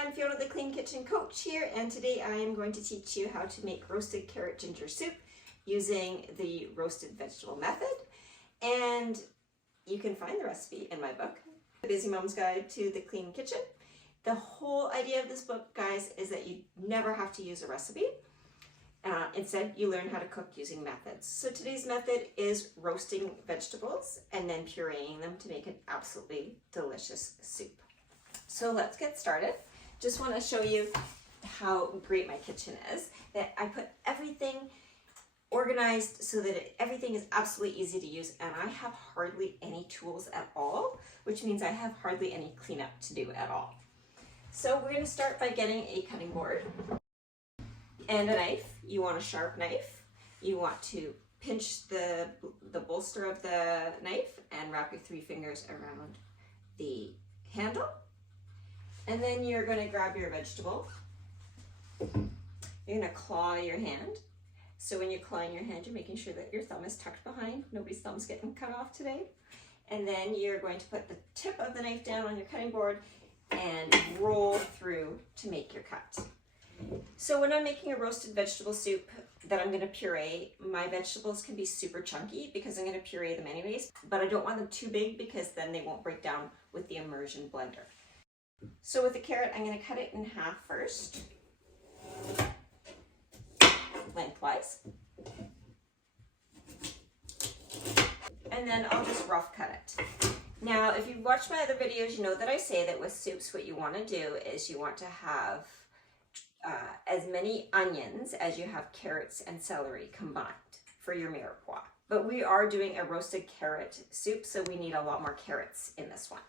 everyone, Fiona the Clean Kitchen Coach here, and today I am going to teach you how to make roasted carrot ginger soup using the roasted vegetable method. And you can find the recipe in my book, The Busy Mom's Guide to the Clean Kitchen. The whole idea of this book, guys, is that you never have to use a recipe. Instead, you learn how to cook using methods. So today's method is roasting vegetables and then pureeing them to make an absolutely delicious soup. So let's get started. Just want to show you how great my kitchen is, that I put everything organized so that everything is absolutely easy to use, and I have hardly any tools at all, which means I have hardly any cleanup to do at all. So we're going to start by getting a cutting board and a knife. You want a sharp knife. You want to pinch the bolster of the knife and wrap your 3 fingers around the handle. And then you're going to grab your vegetable. You're going to claw your hand. So when you're clawing your hand, you're making sure that your thumb is tucked behind. Nobody's thumb's getting cut off today. And then you're going to put the tip of the knife down on your cutting board and roll through to make your cut. So when I'm making a roasted vegetable soup that I'm going to puree, my vegetables can be super chunky because I'm going to puree them anyways, but I don't want them too big because then they won't break down with the immersion blender. So with the carrot, I'm going to cut it in half first, lengthwise, and then I'll just rough cut it. Now, if you've watched my other videos, you know that I say that with soups, what you want to do is you want to have as many onions as you have carrots and celery combined for your mirepoix. But we are doing a roasted carrot soup, so we need a lot more carrots in this one.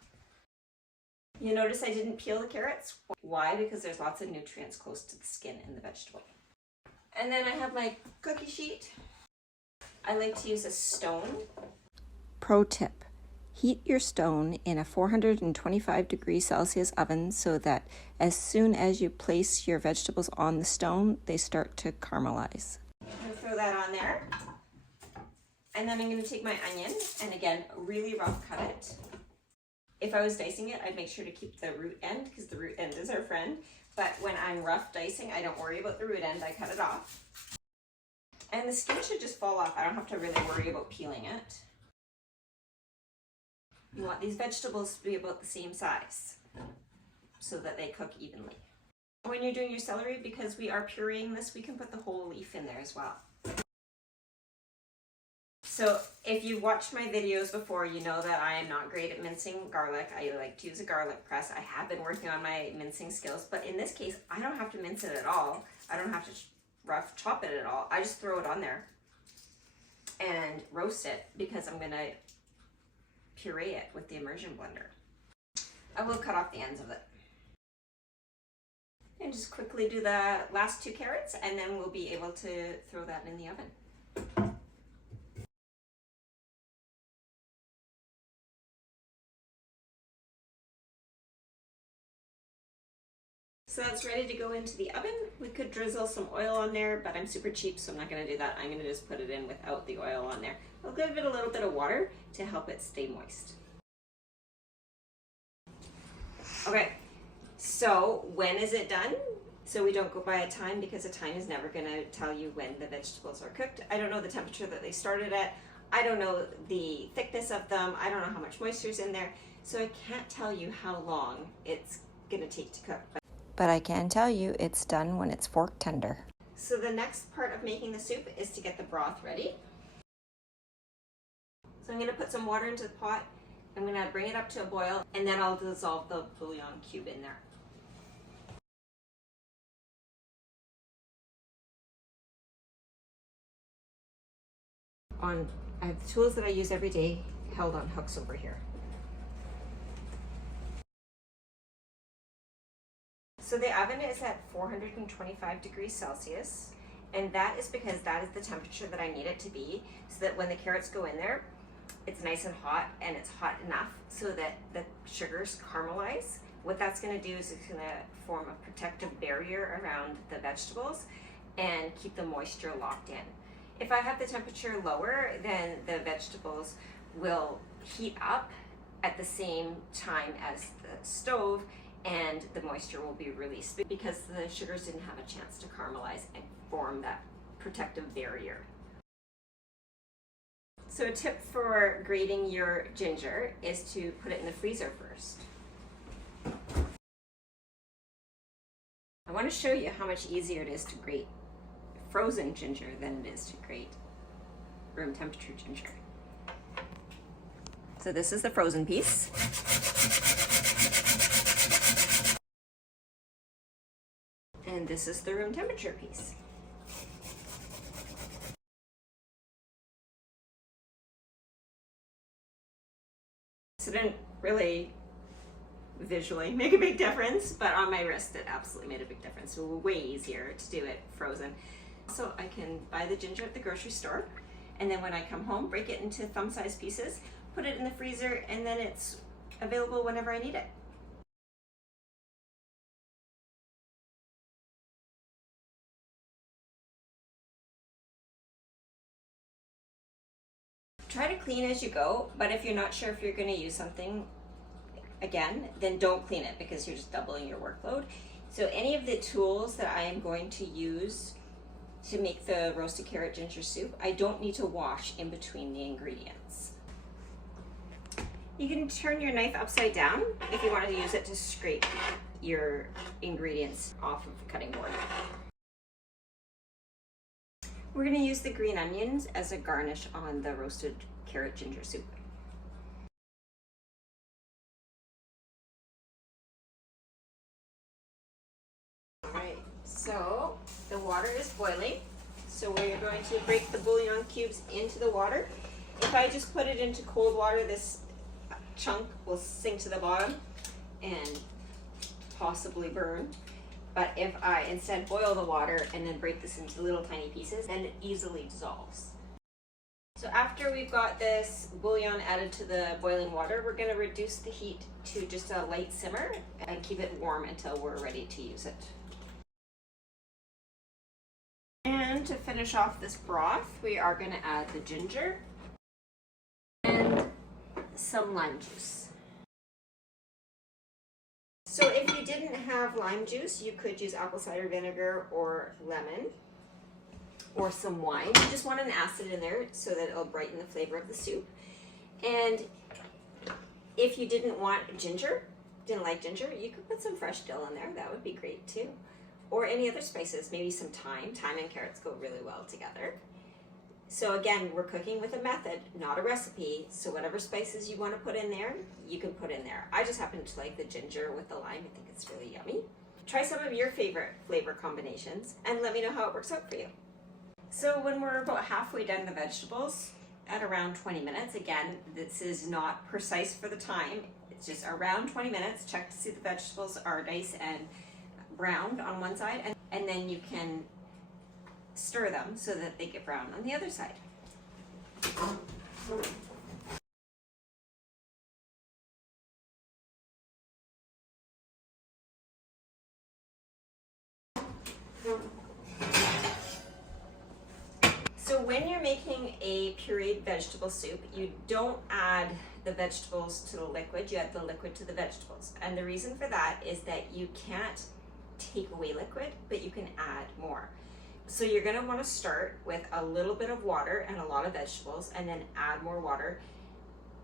You notice I didn't peel the carrots. Why? Because there's lots of nutrients close to the skin in the vegetable. And then I have my cookie sheet. I like to use a stone. Pro tip: heat your stone in a 425°C oven so that as soon as you place your vegetables on the stone, they start to caramelize. I'm going to throw that on there. And then I'm going to take my onion and again, really rough cut it. If I was dicing it, I'd make sure to keep the root end because the root end is our friend. But when I'm rough dicing, I don't worry about the root end, I cut it off. And the skin should just fall off. I don't have to really worry about peeling it. You want these vegetables to be about the same size so that they cook evenly. When you're doing your celery, because we are pureeing this, we can put the whole leaf in there as well. So if you've watched my videos before, you know that I am not great at mincing garlic. I like to use a garlic press. I have been working on my mincing skills, but in this case, I don't have to mince it at all. I don't have to rough chop it at all. I just throw it on there and roast it because I'm going to puree it with the immersion blender. I will cut off the ends of it. And just quickly do the last 2 carrots and then we'll be able to throw that in the oven. So that's ready to go into the oven. We could drizzle some oil on there, but I'm super cheap, so I'm not going to do that. I'm going to just put it in without the oil on there. I'll give it a little bit of water to help it stay moist. Okay, so when is it done? So we don't go by a time because a time is never going to tell you when the vegetables are cooked. I don't know the temperature that they started at. I don't know the thickness of them. I don't know how much moisture is in there. So I can't tell you how long it's going to take to cook. But I can tell you it's done when it's fork tender. So the next part of making the soup is to get the broth ready. So I'm going to put some water into the pot. I'm going to bring it up to a boil and then I'll dissolve the bouillon cube in there. I have the tools that I use every day held on hooks over here. So the oven is at 425°C, and that is because that is the temperature that I need it to be, so that when the carrots go in there, it's nice and hot, and it's hot enough so that the sugars caramelize. What that's going to do is it's going to form a protective barrier around the vegetables and keep the moisture locked in. If I have the temperature lower, then the vegetables will heat up at the same time as the stove and the moisture will be released because the sugars didn't have a chance to caramelize and form that protective barrier. So a tip for grating your ginger is to put it in the freezer first. I want to show you how much easier it is to grate frozen ginger than it is to grate room temperature ginger. So this is the frozen piece. And this is the room temperature piece. So it didn't really visually make a big difference, but on my wrist it absolutely made a big difference. So way easier to do it frozen. So I can buy the ginger at the grocery store, and then when I come home, break it into thumb-sized pieces, put it in the freezer, and then it's available whenever I need it. Try to clean as you go, but if you're not sure if you're going to use something again, then don't clean it because you're just doubling your workload. So any of the tools that I am going to use to make the roasted carrot ginger soup, I don't need to wash in between the ingredients. You can turn your knife upside down if you want to use it to scrape your ingredients off of the cutting board. We're going to use the green onions as a garnish on the roasted carrot ginger soup. Alright, so the water is boiling. So we're going to break the bouillon cubes into the water. If I just put it into cold water, this chunk will sink to the bottom and possibly burn. But if I instead boil the water and then break this into little tiny pieces, then it easily dissolves. So after we've got this bouillon added to the boiling water, we're going to reduce the heat to just a light simmer and keep it warm until we're ready to use it. And to finish off this broth, we are going to add the ginger and some lime juice. So if you didn't have lime juice, you could use apple cider vinegar or lemon or some wine. You just want an acid in there so that it'll brighten the flavor of the soup. And if you didn't want ginger, didn't like ginger, you could put some fresh dill in there. That would be great too. Or any other spices, maybe some thyme. Thyme and carrots go really well together. So again, we're cooking with a method, not a recipe. So whatever spices you want to put in there, you can put in there. I just happen to like the ginger with the lime. I think it's really yummy. Try some of your favorite flavor combinations and let me know how it works out for you. So when we're about halfway done the vegetables, at around 20 minutes, again, this is not precise for the time. It's just around 20 minutes. Check to see the vegetables are nice and browned on one side, and then you can stir them so that they get brown on the other side. So when you're making a pureed vegetable soup, you don't add the vegetables to the liquid, you add the liquid to the vegetables. And the reason for that is that you can't take away liquid, but you can add more. So you're going to want to start with a little bit of water and a lot of vegetables, and then add more water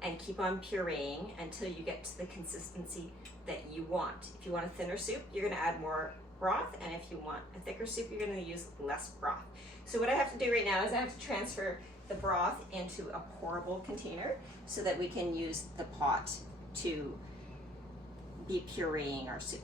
and keep on pureeing until you get to the consistency that you want. If you want a thinner soup, you're going to add more broth, and if you want a thicker soup, you're going to use less broth. So what I have to do right now is I have to transfer the broth into a pourable container so that we can use the pot to be pureeing our soup.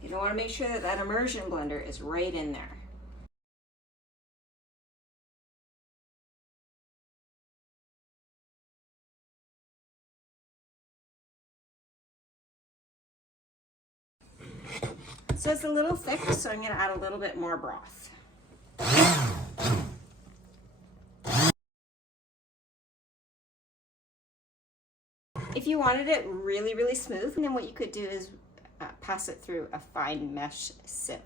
You don't want to make sure that that immersion blender is right in there. So it's a little thick, so I'm going to add a little bit more broth. If you wanted it really, really smooth, then what you could do is pass it through a fine mesh sieve.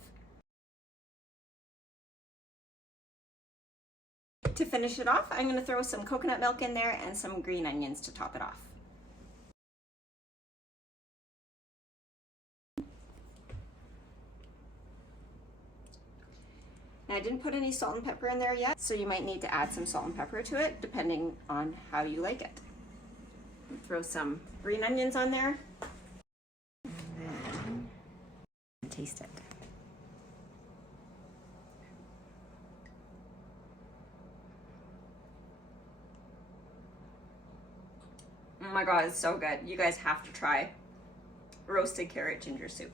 To finish it off, I'm going to throw some coconut milk in there and some green onions to top it off. Now, I didn't put any salt and pepper in there yet, so you might need to add some salt and pepper to it depending on how you like it. Throw some green onions on there and then taste it. Oh my god, it's so good. You guys have to try roasted carrot ginger soup.